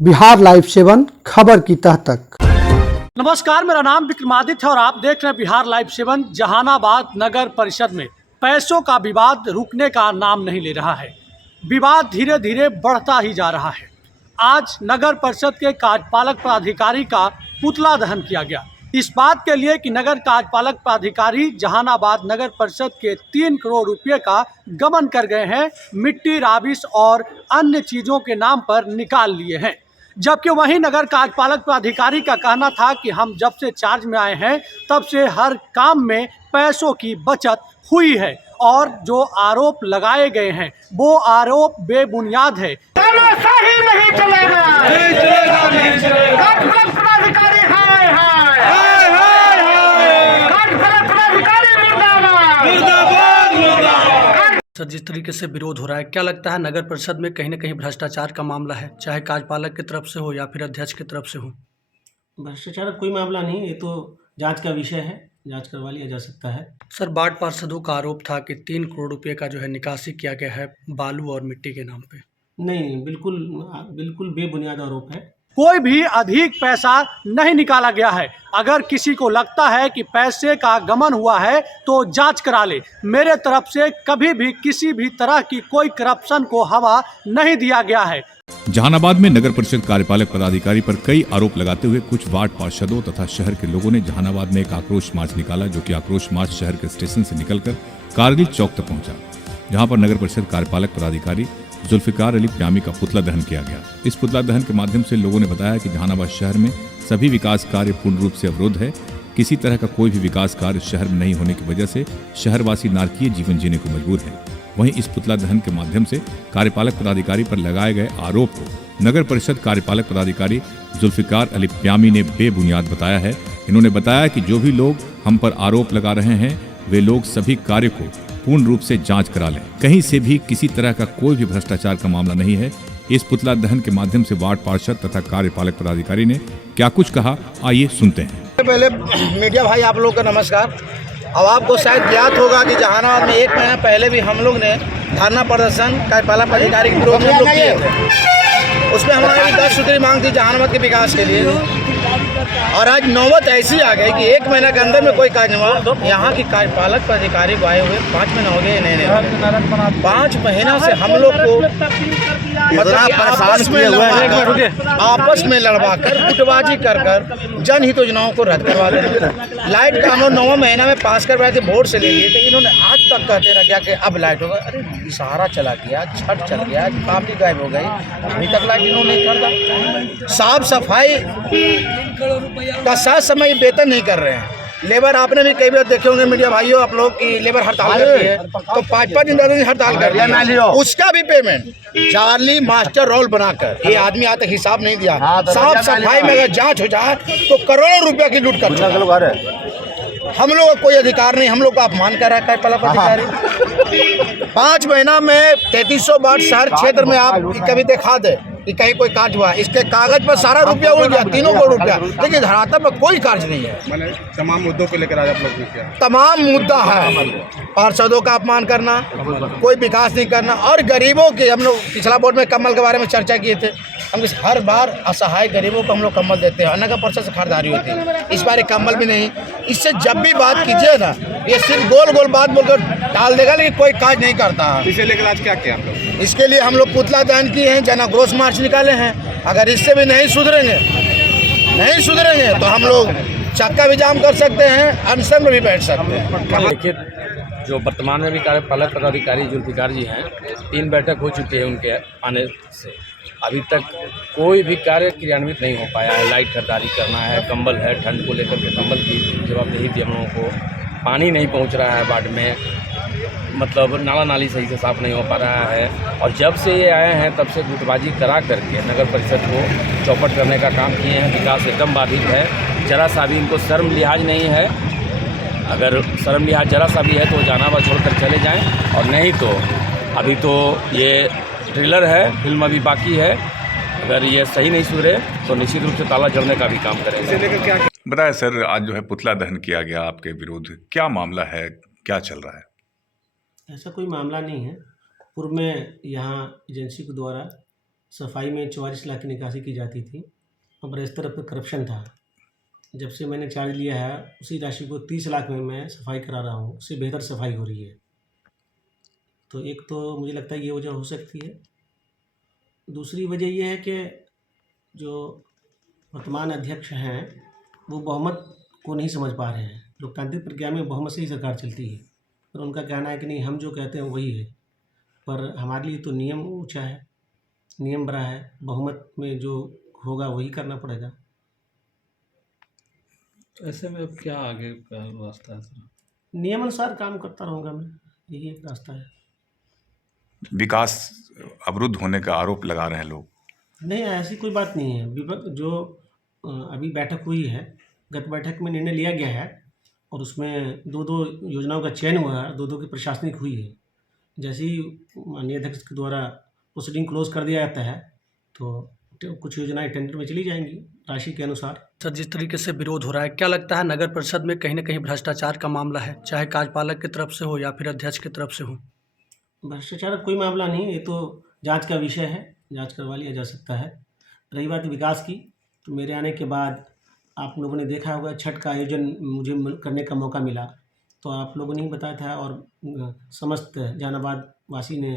Bihar live 7 खबर की तह तक। नमस्कार, मेरा नाम विक्रमादित्य है और आप देख रहे हैं बिहार लाइव 7। जहानाबाद नगर परिषद में पैसों का विवाद रुकने का नाम नहीं ले रहा है। विवाद धीरे धीरे बढ़ता ही जा रहा है। आज नगर परिषद के कार्यपालक पदाधिकारी का पुतला दहन किया गया, इस बात के लिए कि नगर कार्यपालक पदाधिकारी जहानाबाद नगर परिषद के 3 करोड़ रुपए का गबन कर गए हैं, मिट्टी, राबिश और अन्य चीज़ों के नाम पर निकाल लिए हैं। जबकि वहीं नगर कार्यपालक पदाधिकारी का कहना था कि हम जब से चार्ज में आए हैं तब से हर काम में पैसों की बचत हुई है और जो आरोप लगाए गए हैं वो आरोप बेबुनियाद है। सही नहीं चलेगा, नहीं चलेगा, नहीं चलेगा। पदाधिकारी हाय हाय हाय हाय हाय, पदाधिकारी मुर्दाबाद मुर्दाबाद मुर्दाबाद। सर, जिस तरीके से विरोध हो रहा है, क्या लगता है नगर परिषद में कहीं ना कहीं भ्रष्टाचार का मामला है, चाहे कार्यपालक की तरफ से हो या फिर अध्यक्ष की तरफ से हो? भ्रष्टाचार का कोई मामला नहीं, ये तो जांच का विषय है, जांच करवा लिया जा सकता है। सर, वार्ड पार्षदों का आरोप था कि 3 करोड़ रुपए का जो है निकासी किया गया है बालू और मिट्टी के नाम पे। नहीं, बिल्कुल बेबुनियाद आरोप है। कोई भी अधिक पैसा नहीं निकाला गया है। अगर किसी को लगता है कि पैसे का गमन हुआ है तो जांच करा ले। मेरे तरफ से कभी भी किसी भी तरह की कोई करप्शन को हवा नहीं दिया गया है। जहानाबाद में नगर परिषद कार्यपालक पदाधिकारी पर कई आरोप लगाते हुए कुछ वार्ड पार्षदों तथा शहर के लोगों ने जहानाबाद में एक आक्रोश मार्च निकाला, जो कि आक्रोश मार्च शहर के स्टेशन से निकलकर कारगिल चौक तक पहुंचा, जहां पर नगर परिषद कार्यपालक पदाधिकारी जुल्फिकार अली प्यामी का पुतला दहन किया गया। इस पुतला दहन के माध्यम से लोगों ने बताया कि जहानाबाद शहर में सभी विकास कार्य पूर्ण रूप से अवरुद्ध है। किसी तरह का कोई भी विकास कार्य शहर में नहीं होने की वजह से शहरवासी नारकीय जीवन जीने को मजबूर है। वहीं इस पुतला दहन के माध्यम से कार्यपालक पदाधिकारी पर लगाए गए आरोप को नगर परिषद कार्यपालक पदाधिकारी जुल्फिकार अली प्यामी ने बेबुनियाद बताया है। इन्होंने बताया कि जो भी लोग हम पर आरोप लगा रहे हैं वे लोग सभी कार्य को पूर्ण रूप से जांच करा लें। कहीं से भी किसी तरह का कोई भी भ्रष्टाचार का मामला नहीं है। इस पुतला दहन के माध्यम से वार्ड पार्षद तथा कार्यपालक पदाधिकारी ने क्या कुछ कहा, आइए सुनते हैं। पहले मीडिया भाई आप लोग का नमस्कार। अब आपको शायद ज्ञात होगा कि जहानाबाद में 1 महीना पहले भी हम लोग ने धरना प्रदर्शन कार्यपालक पदाधिकारी के विरोध में हम लोग किए थे। उसमें हमारी 10 सूत्री मांग थी जहानाबाद के विकास के लिए, और आज नौबत ऐसी आ गई कि 1 महीना के अंदर में कोई कार्य नहीं हुआ। यहाँ की कार्यपालक पदाधिकारी को आए हुए 5 महीना हो गए, नए 5 महीना से हम लोग को आपस में लड़वा कर गुटबाजी कर जनहित योजनाओं को रद्द करवा दिया। लाइट का हम लोग 9वें महीना में पास कर थे, बोर्ड से ले लिए थे। इन्होंने आज तक कहते रह गया कि अब लाइट होगा। अरे सहारा चला गया, छठ चल गया, काफी गायब हो गई, अभी तक लाइट इन्होंने नहीं करता। साफ सफाई का साथ समय वेतन नहीं कर रहे हैं। लेबर आपने भी कई बार देखे होंगे मीडिया भाइयों आप लोग की लेबर हड़ताल करती है, तो 5-5 दिन 10 दिन हड़ताल कर रही है। उसका भी पेमेंट चार्ली मास्टर रोल बनाकर ये आदमी आज तक हिसाब नहीं दिया। साफ सफाई में अगर जांच हो जाए तो करोड़ों रुपया की लूट कर चुका है। हम लोग का कोई अधिकार नहीं, हम लोग का अपमान कर रहा है कार्यपालक अधिकारी। 5 महीना में 3300 वार्ड शहर क्षेत्र में आप कभी दिखा दे कि कहीं कोई कार्य हुआ। इसके कागज पर सारा रुपया उड़ गया, 3 करोड़ रुपया, लेकिन धरातल पर कोई कार्य नहीं है। तमाम मुद्दों को लेकर आज आप लोग ने किया, तमाम मुद्दा है, पार्षदों का अपमान करना, कोई विकास नहीं करना, और गरीबों के हम लोग पिछला बोर्ड में कम्बल के बारे में चर्चा किए थे। हम हर बार असहाय गरीबों को हम लोग कम्बल देते हैं, नगर परिषद से खरीदारी होती है। इस बार एक कम्बल भी नहीं। इससे जब भी बात कीजिए ना, ये सिर्फ गोल गोल बात बोलकर टाल देगा, लेकिन कोई कार्य नहीं करता। इसे लेकर आज क्या किया आप लोग? इसके लिए हम लोग पुतला दहन किए हैं, जन आक्रोश मार्च निकाले हैं। अगर इससे भी नहीं सुधरेंगे तो हम लोग चक्का भी जाम कर सकते हैं, अनशन में भी बैठ सकते हैं। देखिए, जो वर्तमान में भी कार्यपालक पदाधिकारी जुल्फिकार जी हैं, 3 बैठक हो चुकी है उनके आने से, अभी तक कोई भी कार्य क्रियान्वित नहीं हो पाया है। लाइट खरीदारी करना है, कंबल है, ठंड को लेकर के कंबल की जवाबदेही थी हम लोगों को। पानी नहीं पहुंच रहा है वार्ड में, मतलब नाला नाली सही से साफ़ नहीं हो पा रहा है। और जब से ये आए हैं तब से गुटबाजी करा करके नगर परिषद को चौपट करने का काम किए हैं। विकास एकदम बाधित है, जरा सा भी इनको शर्म लिहाज नहीं है। अगर शर्म लिहाज जरा सा भी है तो जहानाबाद छोड़कर चले जाएं, और नहीं तो अभी तो ये ट्रेलर है, फिल्म अभी बाकी है। अगर ये सही नहीं सुधरे तो निश्चित रूप से ताला जड़ने का भी काम करेंगे। इसे लेकर क्या बताया सर, आज जो है पुतला दहन किया गया आपके विरुद्ध, क्या मामला है, क्या चल रहा है? ऐसा कोई मामला नहीं है। पूर्व में यहाँ एजेंसी के द्वारा सफाई में 44 लाख की निकासी की जाती थी और बड़े स्तर पर करप्शन था। जब से मैंने चार्ज लिया है उसी राशि को 30 लाख में मैं सफाई करा रहा हूँ, उससे बेहतर सफाई हो रही है। तो एक तो मुझे लगता है ये वजह हो सकती है। दूसरी वजह ये है कि जो वर्तमान अध्यक्ष हैं वो बहुमत को नहीं समझ पा रहे हैं। लोकतांत्रिक प्रक्रिया में बहुमत से ही सरकार चलती है, पर उनका कहना है कि नहीं, हम जो कहते हैं वही है। पर हमारे लिए तो नियम ऊंचा है, नियम बड़ा है, बहुमत में जो होगा वही करना पड़ेगा। तो ऐसे में अब क्या आगे का रास्ता है सर? नियमानुसार काम करता रहूँगा मैं, यही एक रास्ता है। विकास अवरुद्ध होने का आरोप लगा रहे हैं लोग। नहीं, ऐसी कोई बात नहीं है। जो अभी बैठक हुई है, गत बैठक में निर्णय लिया गया है और उसमें 2 योजनाओं का चयन हुआ है, 2 की प्रशासनिक हुई है। जैसे ही माननीय अध्यक्ष के द्वारा प्रोसीडिंग क्लोज कर दिया जाता है तो कुछ योजनाएं टेंडर में चली जाएंगी राशि के अनुसार। सर, जिस तरीके से विरोध हो रहा है, क्या लगता है नगर परिषद में कहीं ना कहीं भ्रष्टाचार का मामला है, चाहे कार्यपालक की तरफ से हो या फिर अध्यक्ष की तरफ से हो? भ्रष्टाचार का कोई मामला नहीं, ये तो जांच का विषय है, जांच करवा लिया जा सकता है। रही बात विकास की, तो मेरे आने के बाद आप लोगों ने देखा होगा छठ का आयोजन मुझे करने का मौका मिला, तो आप लोगों ने ही बताया था और समस्त जहानाबाद वासी ने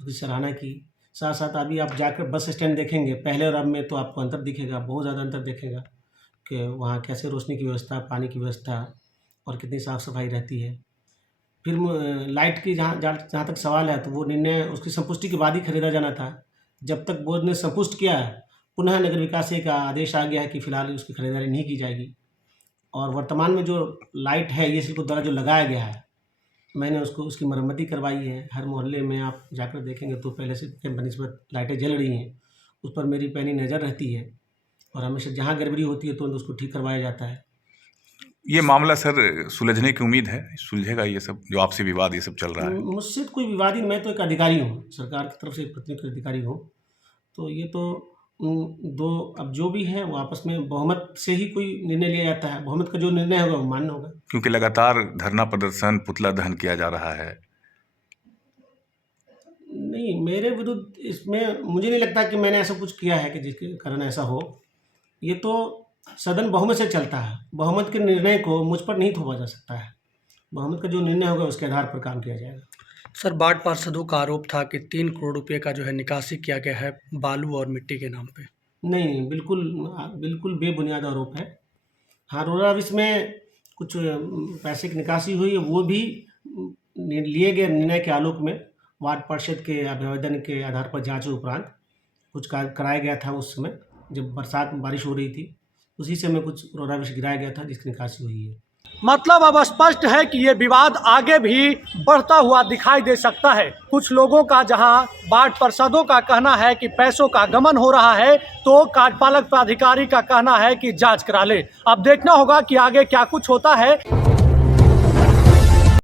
उसकी सराहना की। साथ साथ अभी आप जाकर बस स्टैंड देखेंगे पहले और अब में, तो आपको अंतर दिखेगा, बहुत ज़्यादा अंतर दिखेगा कि वहाँ कैसे रोशनी की व्यवस्था, पानी की व्यवस्था और कितनी साफ़ सफाई रहती है। फिर लाइट की जहाँ तक सवाल है, तो वो निर्णय उसकी संपुष्टि के बाद ही खरीदा जाना था। जब तक बोर्ड ने संपुष्ट किया है, पुनः नगर विकास का आदेश आ गया है कि फिलहाल उसकी खरीदारी नहीं की जाएगी। और वर्तमान में जो लाइट है ये सिल्को द्वारा जो लगाया गया है, मैंने उसकी मरम्मती करवाई है। हर मोहल्ले में आप जाकर देखेंगे तो पहले से बनिस्बत लाइटें जल रही हैं, उस पर मेरी पैनी नज़र रहती है और हमेशा जहाँ गड़बड़ी होती है तो उसको ठीक करवाया जाता है। ये मामला सर सुलझने की उम्मीद है, सुलझेगा ये सब जो आपसे विवाद ये सब चल रहा है? मुझसे कोई विवाद ही, मैं तो एक अधिकारी हूँ, सरकार की तरफ से एक प्रतिनिधि अधिकारी हूँ। तो ये तो अब जो भी है वो आपस में बहुमत से ही कोई निर्णय लिया जाता है। बहुमत का जो निर्णय होगा वो मान्य होगा। क्योंकि लगातार धरना प्रदर्शन, पुतला दहन किया जा रहा है। नहीं, मेरे विरुद्ध इसमें मुझे नहीं लगता कि मैंने ऐसा कुछ किया है कि जिसके कारण ऐसा हो। ये तो सदन बहुमत से चलता है, बहुमत के निर्णय को मुझ पर नहीं थोपा जा सकता है। बहुमत का जो निर्णय होगा उसके आधार पर काम किया जाएगा। सर, वार्ड पार्षदों का आरोप था कि 3 करोड़ रुपए का जो है निकासी किया गया है बालू और मिट्टी के नाम पे। नहीं, बिल्कुल बेबुनियाद आरोप है। हाँ, रोरा ऑफिस में कुछ पैसे की निकासी हुई है, वो भी लिए गए निर्णय के आलोक में वार्ड पार्षद के आवेदन के आधार पर जांच उपरांत कुछ कराया गया था। उस समय जब बारिश हो रही थी, उसी समय कुछ रोरा ऑफिस गिराया गया था जिसकी निकासी हुई है। मतलब अब स्पष्ट है कि ये विवाद आगे भी बढ़ता हुआ दिखाई दे सकता है। कुछ लोगों का जहां वार्ड पार्षदों का कहना है कि पैसों का गमन हो रहा है, तो कार्यपालक प्राधिकारी का कहना है कि जांच करा ले। अब देखना होगा कि आगे क्या कुछ होता है।